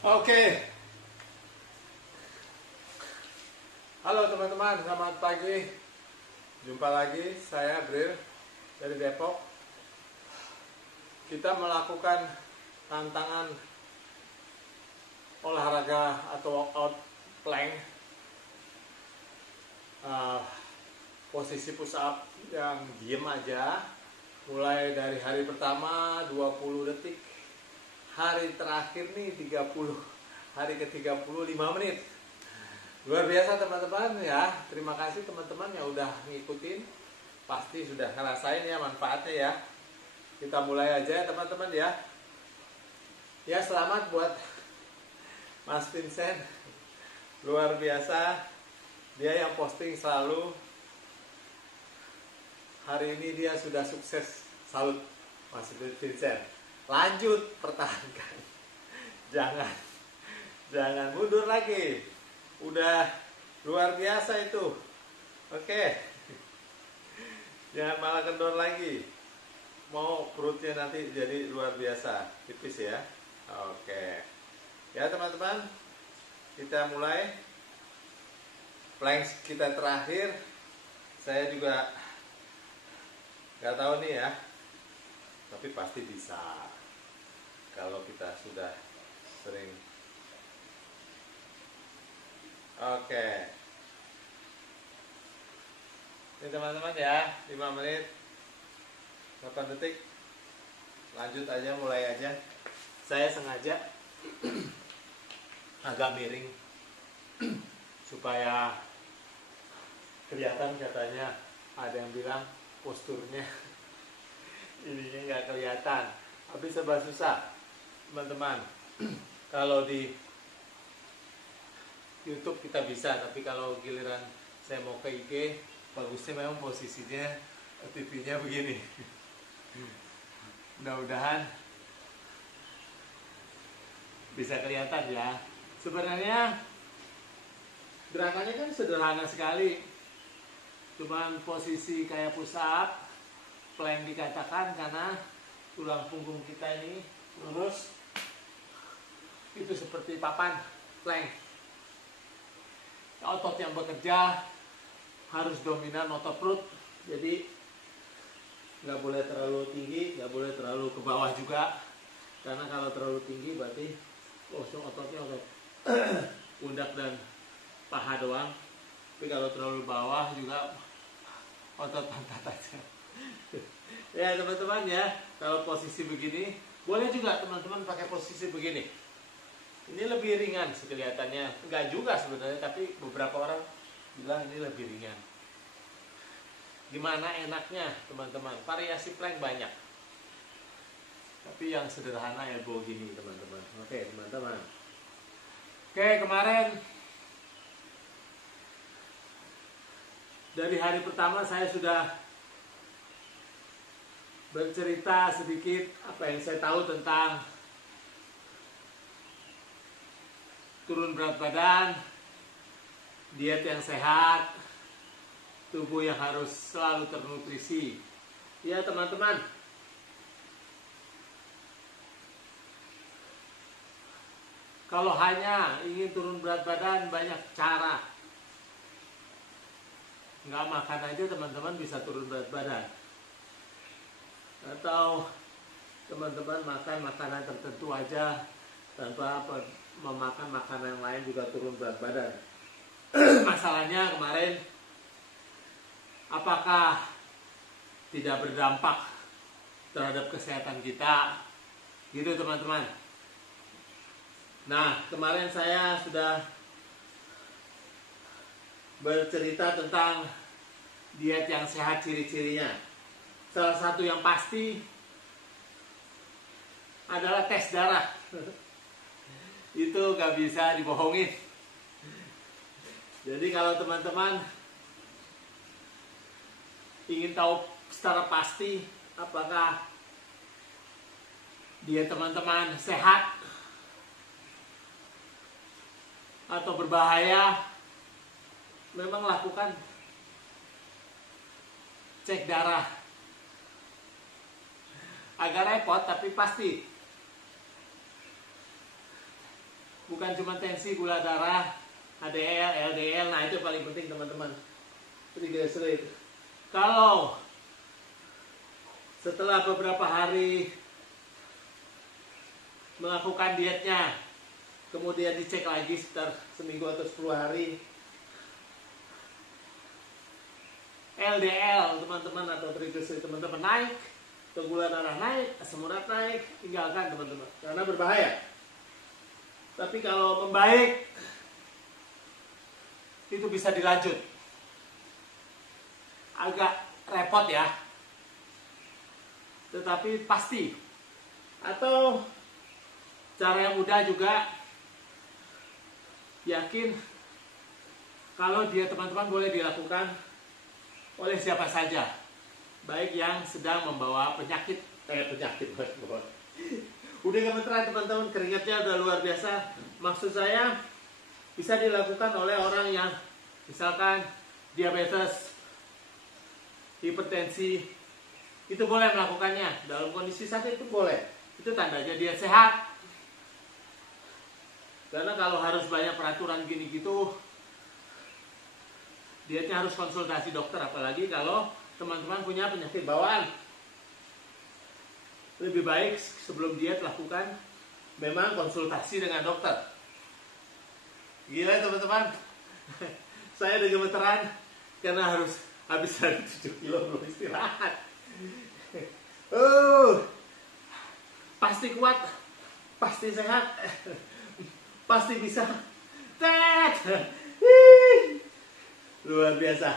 Oke, halo teman-teman, selamat pagi. Jumpa lagi, saya Bril dari Depok. Kita melakukan tantangan olahraga atau workout plank, posisi push up yang diem aja, mulai dari hari pertama 20 detik, hari terakhir nih 30, hari ke-35 menit. Luar biasa teman-teman ya. Terima kasih teman-teman yang udah ngikutin. Pasti sudah ngerasain ya manfaatnya ya. Kita mulai aja ya teman-teman ya. Ya, selamat buat Mas Vincent. Luar biasa. Dia yang posting selalu. Hari ini dia sudah sukses. Salut Mas Vincent. Lanjut, pertahankan. Jangan mundur lagi. Udah luar biasa itu. Oke. Jangan malah kendor lagi. Mau perutnya nanti jadi luar biasa, tipis ya. Oke. Ya teman-teman, kita mulai. Plank kita terakhir. Saya juga nggak tahu nih ya, tapi pasti bisa kalau kita sudah sering. Oke, ini teman-teman ya, 5 menit 8 detik. Lanjut aja, mulai aja. Saya sengaja agak miring supaya kelihatan. Katanya ada yang bilang posturnya ininya nggak kelihatan, tapi serba susah teman-teman. Kalau di YouTube kita bisa, tapi kalau giliran saya mau ke IG, bagusnya memang posisinya TV-nya begini. Mudah-mudahan bisa kelihatan ya. Sebenarnya gerakannya kan sederhana sekali, cuman posisi kayak push up, plank dikatakan karena tulang punggung kita ini lurus, itu seperti papan plank. Otot yang bekerja harus dominan otot perut, jadi nggak boleh terlalu tinggi, nggak boleh terlalu ke bawah juga, karena kalau terlalu tinggi berarti ototnya otot pundak dan paha doang. Tapi kalau terlalu bawah juga otot pantat aja. Ya teman-teman ya, kalau posisi begini boleh juga teman-teman pakai posisi begini. Ini lebih ringan kelihatannya. Enggak juga sebenarnya, tapi beberapa orang bilang ini lebih ringan. Gimana enaknya teman-teman? Variasi plank banyak, tapi yang sederhana elbow gini teman-teman. Oke teman-teman. Oke, kemarin dari hari pertama saya sudah bercerita sedikit apa yang saya tahu tentang turun berat badan, diet yang sehat, tubuh yang harus selalu ternutrisi. Ya teman-teman, kalau hanya ingin turun berat badan banyak cara. Nggak makan aja teman-teman bisa turun berat badan. Atau teman-teman makan makanan tertentu aja tanpa memakan makanan lain juga turun berat badan. Masalahnya kemarin, apakah tidak berdampak terhadap kesehatan kita? Gitu teman-teman. Nah, kemarin saya sudah bercerita tentang diet yang sehat, ciri-cirinya. Salah satu yang pasti adalah tes darah. Itu gak bisa dibohongin. Jadi kalau teman-teman ingin tahu secara pasti apakah diet teman-teman sehat atau berbahaya, memang lakukan cek darah. Agak repot tapi pasti. bukan cuma tensi, gula darah, HDL, LDL. Nah, itu paling penting teman-teman. Triglyceride. Kalau setelah beberapa hari melakukan dietnya, kemudian dicek lagi sekitar seminggu atau 10 hari, LDL teman-teman atau triglyceride teman-teman naik, atau gula darah naik, asam urat naik, tinggalkan teman-teman, karena berbahaya. Tapi kalau membaik, itu bisa dilanjut. Agak repot ya, tetapi pasti. Atau cara yang mudah juga, yakin kalau dia teman-teman boleh dilakukan oleh siapa saja, baik yang sedang membawa penyakit udah gemeteran teman-teman, keringatnya udah luar biasa. Maksud saya bisa dilakukan oleh orang yang misalkan diabetes, hipertensi, itu boleh melakukannya. Dalam kondisi sakit itu boleh, itu tandanya dia sehat. Karena kalau harus banyak peraturan gini gitu, dietnya harus konsultasi dokter, apalagi kalau teman-teman punya penyakit bawaan. Lebih baik sebelum diet lakukan memang konsultasi dengan dokter. Gila teman-teman, saya udah gemeteran karena harus habis dari 7 kilo belum istirahat. Pasti kuat, pasti sehat, pasti bisa. Luar biasa.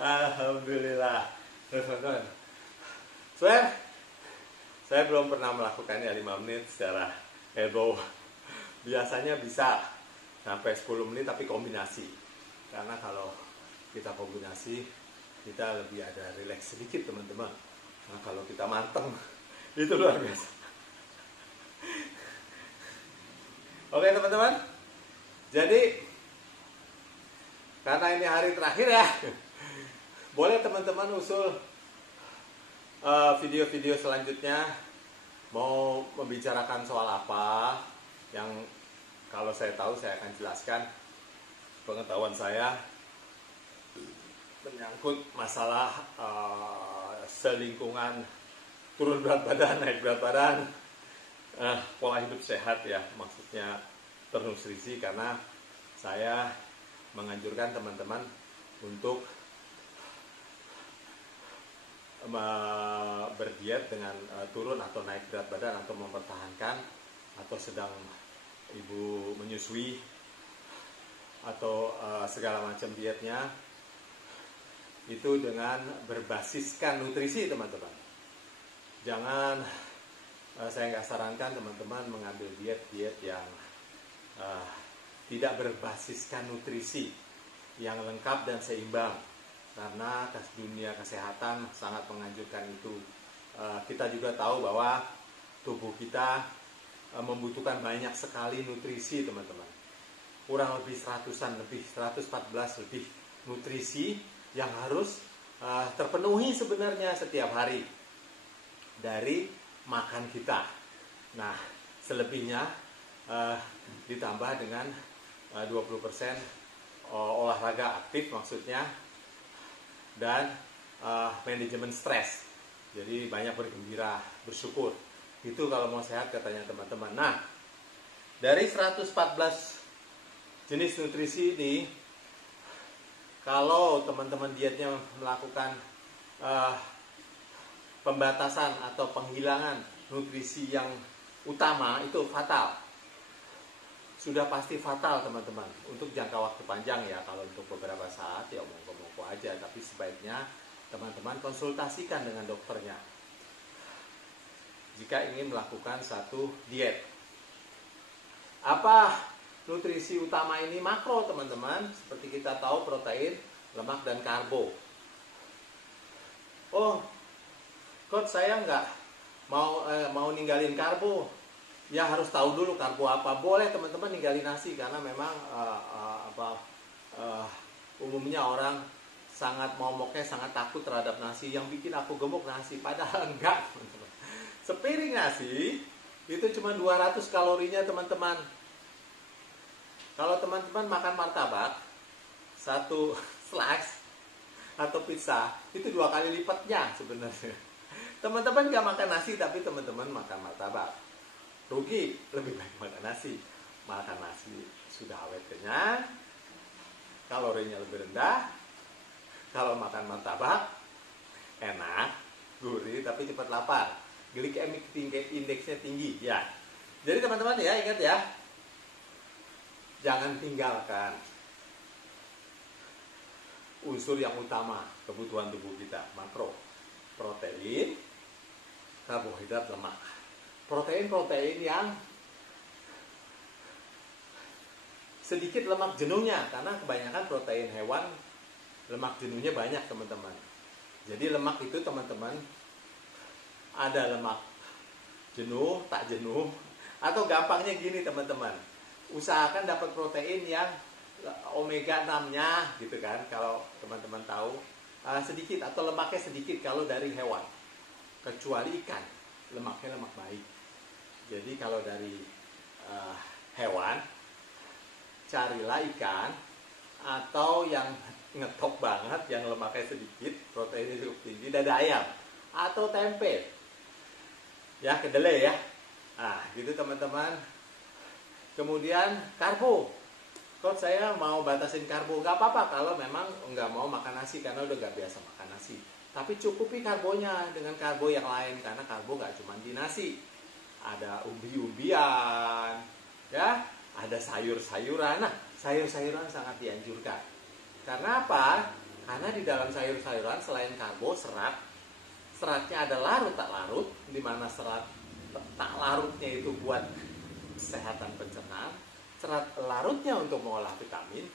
Alhamdulillah. Saya belum pernah melakukannya 5 menit secara heboh. Biasanya bisa sampai 10 menit tapi kombinasi. Karena kalau kita kombinasi, kita lebih ada rileks sedikit teman-teman. Nah, kalau kita manteng, itu luar biasa. Oke teman-teman, jadi karena ini hari terakhir ya, boleh teman-teman usul video-video selanjutnya mau membicarakan soal apa, yang kalau saya tahu saya akan jelaskan pengetahuan saya menyangkut masalah selingkungan, turun berat badan, naik berat badan, pola hidup sehat ya, maksudnya ternutrisi, karena saya menganjurkan teman-teman untuk berdiet dengan turun atau naik berat badan, atau mempertahankan, atau sedang ibu menyusui, atau segala macam dietnya itu dengan berbasiskan nutrisi teman-teman. Jangan, saya nggak sarankan teman-teman mengambil diet yang tidak berbasiskan nutrisi yang lengkap dan seimbang, karena dunia kesehatan sangat menganjurkan itu. Kita juga tahu bahwa tubuh kita membutuhkan banyak sekali nutrisi teman-teman, kurang lebih 114 lebih nutrisi yang harus terpenuhi sebenarnya setiap hari dari makan kita. Nah, selebihnya ditambah dengan 20% olahraga aktif maksudnya, dan manajemen stres. Jadi banyak bergembira, bersyukur. Itu kalau mau sehat katanya teman-teman. Nah, dari 114 jenis nutrisi ini, kalau teman-teman dietnya melakukan pembatasan atau penghilangan nutrisi yang utama, itu fatal. Sudah pasti fatal teman-teman. Untuk jangka waktu panjang ya, kalau untuk beberapa saat ya omong-omong aja, tapi sebaiknya teman-teman konsultasikan dengan dokternya jika ingin melakukan satu diet. Apa nutrisi utama ini? Makro teman-teman, seperti kita tahu protein, lemak, dan karbo. Oh, coach saya nggak mau ninggalin karbo. Ya harus tahu dulu karbo apa. Boleh teman-teman ninggalin nasi, karena memang umumnya orang sangat momoknya, sangat takut terhadap nasi. Yang bikin aku gemuk nasi, padahal enggak teman-teman. Sepiring nasi Itu cuma 200 kalorinya teman-teman. Kalau teman-teman makan martabak satu slice atau pizza, itu 2 kali lipatnya sebenarnya. Teman-teman gak makan nasi tapi teman-teman makan martabak, rugi. Lebih baik makan nasi. Makan nasi sudah awet kenyang, kalorinya lebih rendah. Kalau makan martabak enak, gurih, tapi cepat lapar, glikemik indeksnya tinggi ya. Jadi teman-teman ya, ingat ya, jangan tinggalkan unsur yang utama kebutuhan tubuh kita, makro: protein, karbohidrat, lemak. Protein yang sedikit lemak jenuhnya, karena kebanyakan protein hewan lemak jenuhnya banyak teman-teman. Jadi lemak itu teman-teman ada lemak jenuh, tak jenuh, atau gampangnya gini teman-teman, usahakan dapat protein yang omega 6-nya gitu kan, kalau teman-teman tahu, sedikit, atau lemaknya sedikit kalau dari hewan, kecuali ikan, lemaknya lemak baik. Jadi kalau dari hewan, carilah ikan atau yang ngetop banget, yang lemaknya sedikit, proteinnya cukup tinggi, dada ayam atau tempe ya, kedelai ya. Nah gitu teman-teman. Kemudian karbo, kok saya mau batasin karbo, nggak apa-apa kalau memang nggak mau makan nasi karena udah nggak biasa makan nasi, tapi cukupi karbonya dengan karbo yang lain, karena karbo nggak cuma di nasi, ada umbi-umbian ya, ada sayur-sayuran. Nah sayur-sayuran sangat dianjurkan. Karena apa? Karena di dalam sayur-sayuran selain karbo, seratnya ada larut tak larut, di mana serat tak larutnya itu buat kesehatan pencernaan, serat larutnya untuk mengolah vitamin,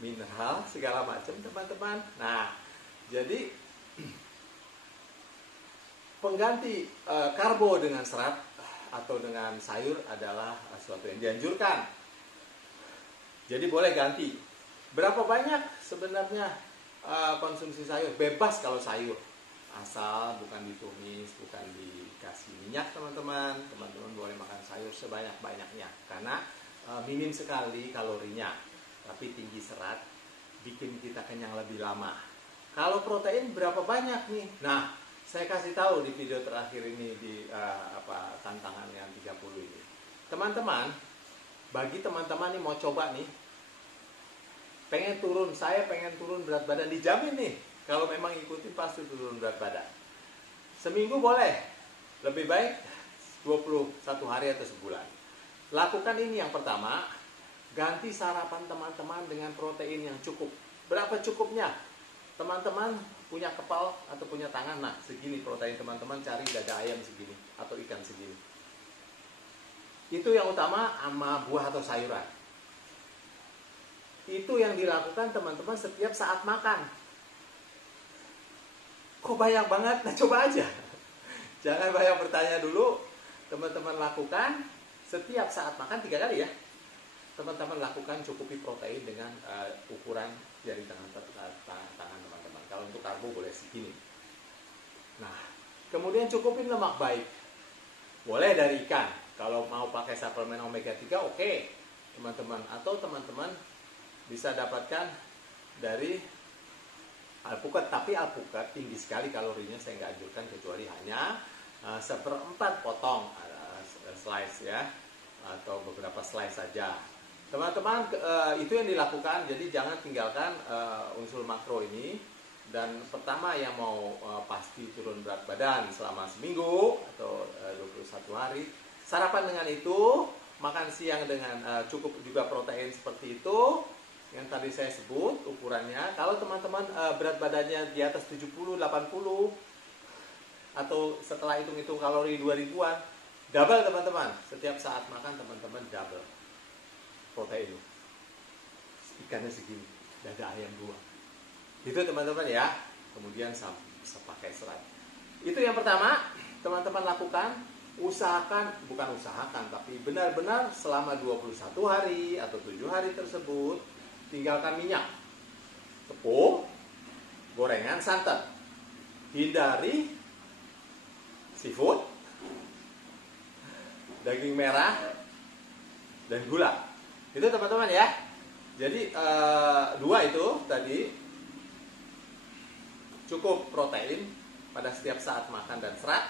mineral, segala macam teman-teman. Nah, jadi pengganti karbo dengan serat atau dengan sayur adalah sesuatu yang dianjurkan. Jadi boleh ganti. Berapa banyak sebenarnya konsumsi sayur? Bebas kalau sayur, asal bukan ditumis, bukan dikasih minyak teman-teman. Teman-teman boleh makan sayur sebanyak-banyaknya, karena minim sekali kalorinya, tapi tinggi serat, bikin kita kenyang lebih lama. Kalau protein berapa banyak nih? Nah, saya kasih tahu di video terakhir ini, di tantangan yang 30 ini. Teman-teman, bagi teman-teman nih mau coba nih, saya pengen turun berat badan, dijamin nih, kalau memang ikutin pasti turun berat badan. Seminggu boleh, lebih baik 21 hari atau sebulan. Lakukan ini yang pertama, ganti sarapan teman-teman dengan protein yang cukup. Berapa cukupnya? Teman-teman punya kepal atau punya tangan, nah segini protein teman-teman, cari dada ayam segini atau ikan segini. Itu yang utama, sama buah atau sayuran. Itu yang dilakukan teman-teman setiap saat makan. Kok banyak banget? Nah coba aja. Jangan banyak bertanya dulu. Teman-teman lakukan setiap saat makan 3 kali ya. Teman-teman lakukan, cukupi protein dengan ukuran jari tangan teman-teman. Kalau untuk karbo boleh segini. Nah, kemudian cukupin lemak baik. Boleh dari ikan. Kalau mau pakai suplemen omega 3 oke, teman-teman. Atau teman-teman bisa dapatkan dari alpukat, tapi alpukat tinggi sekali kalorinya, saya nggak anjurkan kecuali hanya 1/4 potong slice ya, atau beberapa slice saja. Teman-teman, itu yang dilakukan. Jadi jangan tinggalkan unsur makro ini. Dan pertama yang mau pasti turun berat badan selama seminggu atau 21 hari, sarapan dengan itu, makan siang dengan cukup juga protein seperti itu yang tadi saya sebut ukurannya. Kalau teman-teman berat badannya di atas 70, 80 atau setelah hitung-hitung kalori 2000-an, double teman-teman. Setiap saat makan teman-teman double protein. Ikannya segini, dada ayam 2. Itu teman-teman ya. Kemudian pakai serat. Itu yang pertama, teman-teman lakukan. Bukan usahakan, tapi benar-benar selama 21 hari atau 7 hari tersebut, tinggalkan minyak, tepung, gorengan, santan. Hindari seafood, daging merah, dan gula. Itu teman-teman ya. Jadi dua itu tadi cukup protein pada setiap saat makan dan serat.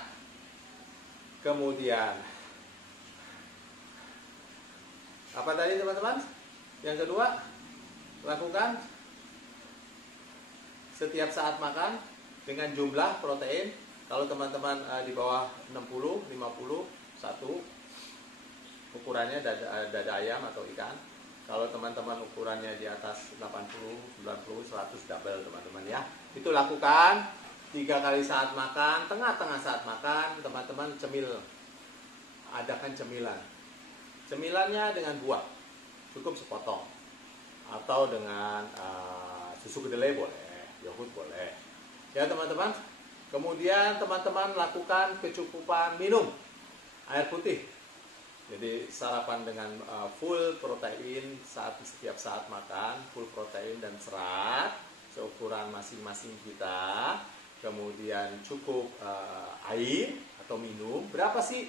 Kemudian apa tadi teman-teman? Yang kedua, lakukan setiap saat makan dengan jumlah protein. Kalau teman-teman di bawah 60, 50, 1 ukurannya dada ayam atau ikan. Kalau teman-teman ukurannya di atas 80, 90, 100 double teman-teman ya. Itu lakukan 3 kali saat makan. Tengah-tengah saat makan teman-teman adakan cemilan. Cemilannya dengan buah, cukup sepotong, atau dengan susu kedelai boleh, yogurt boleh ya teman-teman. Kemudian teman-teman lakukan kecukupan minum air putih. Jadi sarapan dengan full protein setiap saat makan, full protein dan serat seukuran masing-masing kita. Kemudian cukup air atau minum. Berapa sih?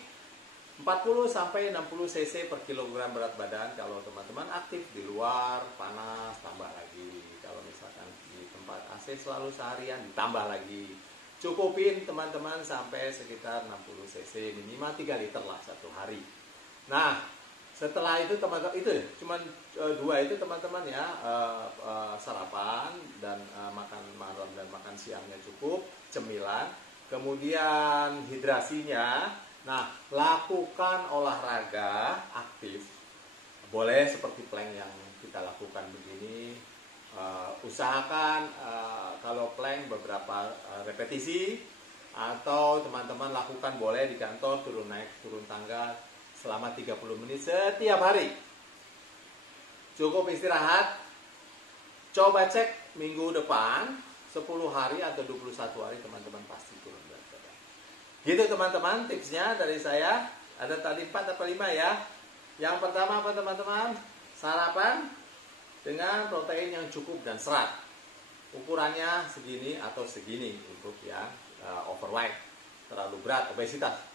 40 sampai 60 cc per kilogram berat badan. Kalau teman-teman aktif di luar panas, tambah lagi. Kalau misalkan di tempat AC selalu seharian, ditambah lagi. Cukupin teman-teman sampai sekitar 60 cc, minimal 3 liter lah satu hari. Nah, setelah itu teman-teman, itu cuma 2 itu teman-teman ya, sarapan dan makan malam dan makan siangnya cukup, cemilan. Kemudian hidrasinya, nah lakukan olahraga aktif. Boleh seperti plank yang kita lakukan begini. Usahakan kalau plank beberapa repetisi, atau teman-teman lakukan boleh di kantor turun naik turun tangga selama 30 menit setiap hari. Cukup istirahat. Coba cek minggu depan 10 hari atau 21 hari teman-teman pasti turun berat badan. Gitu teman-teman tipsnya dari saya. Ada tadi 4 atau 5 ya. Yang pertama apa teman-teman? Sarapan dengan protein yang cukup dan serat. Ukurannya segini atau segini untuk yang overweight, terlalu berat, obesitas.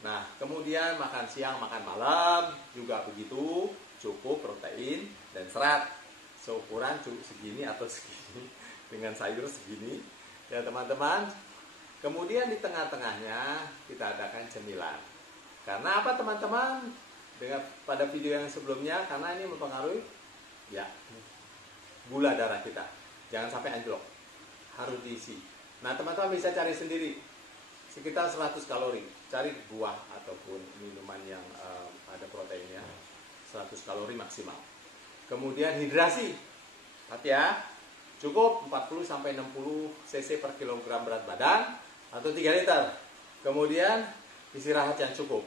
Nah, kemudian makan siang, makan malam juga begitu, cukup protein dan serat. Seukuran cukup segini atau segini dengan sayur segini. Ya teman-teman. Kemudian di tengah-tengahnya kita adakan cemilan. Karena apa teman-teman? Dengan pada video yang sebelumnya, karena ini mempengaruhi ya gula darah kita. Jangan sampai anjlok. Harus diisi. Nah, teman-teman bisa cari sendiri. Sekitar 100 kalori. Cari buah ataupun minuman yang ada proteinnya. 100 kalori maksimal. Kemudian hidrasi. Hati ya. Cukup 40 sampai 60 cc per kilogram berat badan atau 3 liter. Kemudian istirahat yang cukup.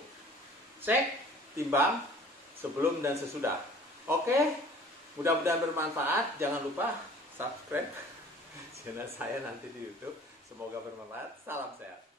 Cek, timbang sebelum dan sesudah. Oke. Mudah-mudahan bermanfaat. Jangan lupa subscribe channel saya nanti di YouTube. Semoga bermanfaat. Salam sehat.